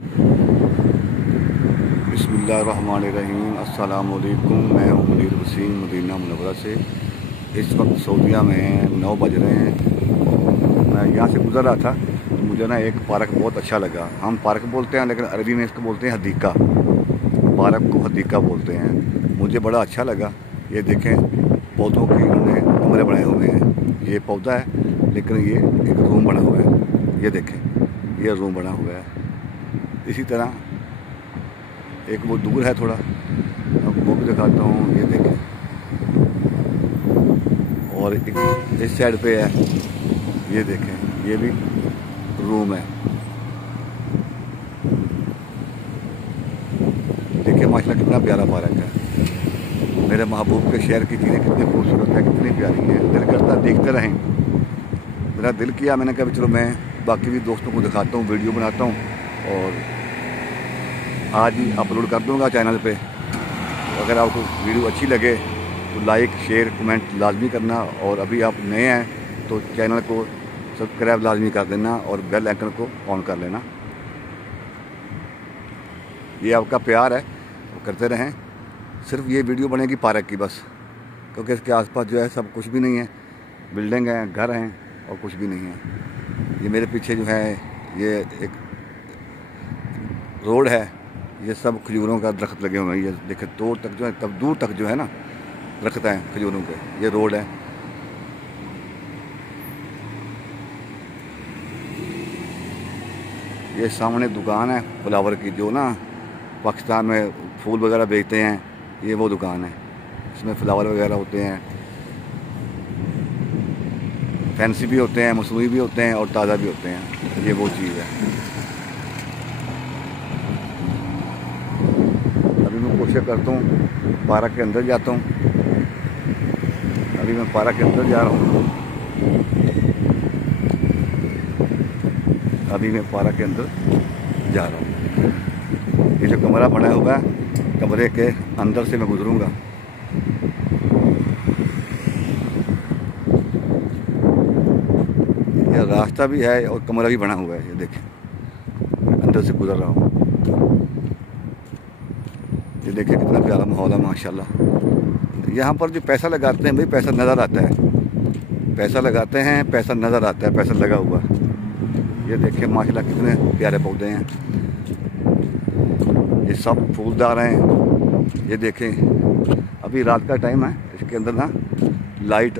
बिस्मिल्लाहिर्रहमानिर्रहीम। अस्सलाम वालेकुम। मैं हूँ मुनीर वसीम मदीना मुनव्वरा से। इस वक्त सऊदीया में 9 बज रहे हैं। मैं यहाँ से गुज़र रहा था तो मुझे ना एक पार्क बहुत अच्छा लगा। हम पार्क बोलते हैं लेकिन अरबी में इसको बोलते हैं हदीका। पार्क को हदीका बोलते हैं। मुझे बड़ा अच्छा लगा। ये देखें, पौधों के इन्होंने कमरे बनाए हुए हैं। ये पौधा है लेकिन ये एक रूम बना हुआ है। ये देखें, ये रूम बना हुआ है। इसी तरह एक वो दूर है थोड़ा, अब वो भी दिखाता हूँ। ये देखें, और एक इस साइड पे है। ये देखें, ये भी रूम है। देखिए माशाल्लाह कितना प्यारा पार्क है। मेरे महबूब के शहर की चीज़ें कितनी खूबसूरत है, कितनी प्यारी हैं। दिल करता देखते रहें। मेरा दिल किया, मैंने कहा चलो मैं बाकी भी दोस्तों को दिखाता हूँ, वीडियो बनाता हूँ और आज ही अपलोड कर दूंगा चैनल पे। तो अगर आपको वीडियो अच्छी लगे तो लाइक शेयर कमेंट लाजमी करना, और अभी आप नए हैं तो चैनल को सब्सक्राइब लाजमी कर देना और बेल आइकन को ऑन कर लेना। ये आपका प्यार है, वो करते रहें। सिर्फ ये वीडियो बनेगी पार्क की बस, क्योंकि इसके आसपास जो है सब कुछ भी नहीं है। बिल्डिंग हैं, घर हैं और कुछ भी नहीं है। ये मेरे पीछे जो है ये एक रोड है। ये सब खजूरों का दरख्त लगे हुए हैं। ये देखे दूर तक जो है, तब दूर तक जो है ना दरख्त हैं खजूरों के। ये रोड है। ये सामने दुकान है फ्लावर की, जो ना पाकिस्तान में फूल वगैरह बेचते हैं। ये वो दुकान है, इसमें फ्लावर वगैरह होते हैं, फैंसी भी होते हैं, मसनूई भी होते हैं और ताज़ा भी होते हैं। ये वो चीज़ है। कोशिश करता हूँ पार्क के अंदर जाता हूँ। अभी मैं पार्क के अंदर जा रहा हूँ। अभी मैं पार्क के अंदर जा रहा हूँ। ये जो कमरा बना हुआ है, कमरे के अंदर से मैं गुजरूँगा। ये रास्ता भी है और कमरा भी बना हुआ है। ये देखें, अंदर से गुजर रहा हूँ। ये देखिए कितना प्यारा माहौल है माशाल्लाह। यहाँ पर जो पैसा लगाते हैं भाई, पैसा नज़र आता है। पैसा लगाते हैं, पैसा नज़र आता है, पैसा लगा हुआ। ये देखिए माशाल्लाह कितने प्यारे पौधे हैं। ये सब फूलदार हैं। ये देखें, अभी रात का टाइम है, इसके अंदर ना लाइट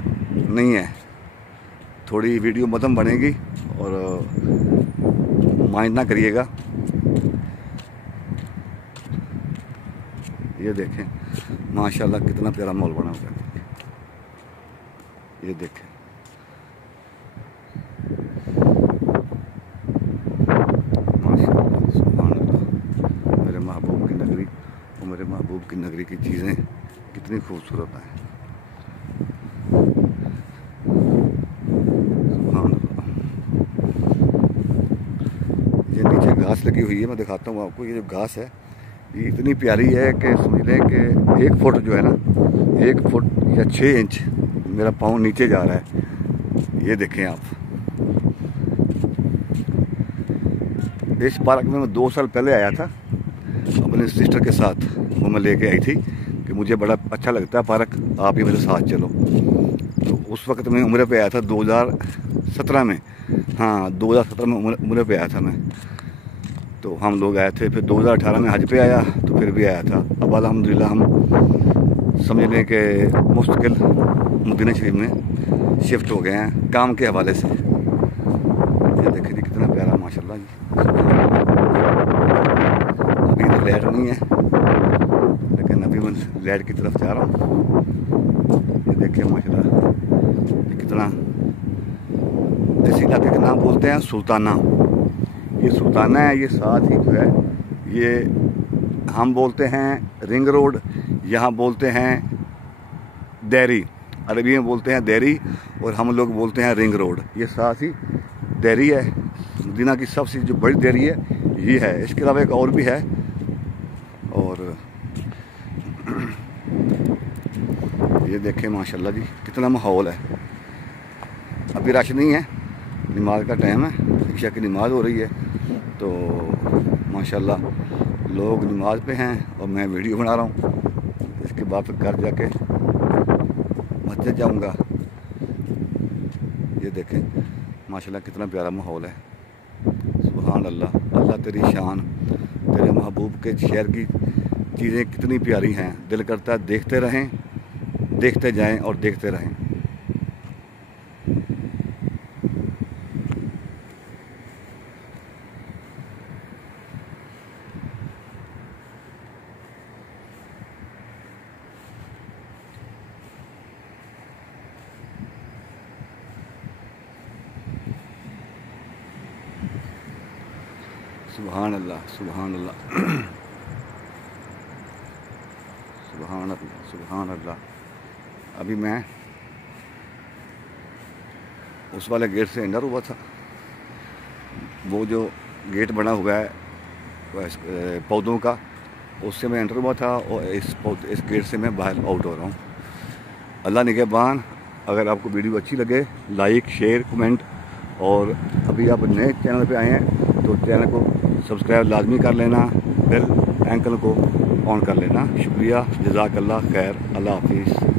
नहीं है। थोड़ी वीडियो मध्यम बनेगी और माइंड ना करिएगा। ये देखें माशाल्लाह कितना प्यारा माहौल बना हुआ है। ये देखें, माशाल्लाह सुभान अल्लाह। मेरे महबूब की नगरी और मेरे महबूब की नगरी की चीज़ें कितनी खूबसूरत हैं। सुभान अल्लाह। ये नीचे घास लगी हुई है, मैं दिखाता हूँ आपको। ये जो घास है ये इतनी प्यारी है कि समझ लें कि 1 फुट जो है ना, 1 फुट या 6 इंच मेरा पाँव नीचे जा रहा है। ये देखें आप। इस पार्क में मैं 2 साल पहले आया था अपने सिस्टर के साथ। वो मैं लेके आई थी कि मुझे बड़ा अच्छा लगता है पार्क, आप भी मेरे साथ चलो। तो उस वक्त मैं उम्र पे आया था 2017 में। हाँ 2017 में उम्र पे आया था मैं। तो हम लोग आए थे। फिर 2018 में हज पे आया तो फिर भी आया था। अब अल्हम्दुलिल्लाह हम समझ लें कि मुस्तकिल मदीना शरीफ में शिफ्ट हो गए हैं काम के हवाले से। ये देखिए जी कितना प्यारा माशाल्लाह जी। अभी तो लाइट नहीं है लेकिन अभी मैं लाइट की तरफ जा रहा हूँ। ये देखिए माशाल्लाह कितना। इस इलाके का नाम बोलते हैं सुल्ताना। ये सुल्ताना है। ये साथ ही जो है ये हम बोलते हैं रिंग रोड, यहाँ बोलते हैं देरी। अरबी में बोलते हैं देरी और हम लोग बोलते हैं रिंग रोड। ये साथ ही देरी है। मदीना की सबसे जो बड़ी देरी है ये है। इसके अलावा एक और भी है। और ये देखें माशाल्लाह जी कितना माहौल है। अभी रश नहीं है, नमाज का टाइम है, इशा की नमाज हो रही है। तो माशाल्लाह लोग नमाज पे हैं और मैं वीडियो बना रहा हूँ। इसके बाद फिर घर जाके मस्जिद जाऊँगा। ये देखें माशाल्लाह कितना प्यारा माहौल है। सुभान अल्लाह, अल्लाह तेरी शान, तेरे महबूब के शहर की चीज़ें कितनी प्यारी हैं। दिल करता है देखते रहें, देखते जाएं और देखते रहें। सुभान अल्लाह, सुभान अल्लाह, सुभान अल्लाह, सुभान अल्लाह। अभी मैं उस वाले गेट से एंटर हुआ था। वो जो गेट बना हुआ है पौधों का, उससे मैं एंटर हुआ था और इस गेट से मैं बाहर आउट हो रहा हूँ। अल्लाह निगहबान। अगर आपको वीडियो अच्छी लगे लाइक शेयर कमेंट, और अभी आप नए चैनल पे आए हैं तो चैनल को सब्सक्राइब लाजमी कर लेना, बेल आइकन को ऑन कर लेना। शुक्रिया, जज़ाकल्लाह खैर, अल्लाह हाफिज़।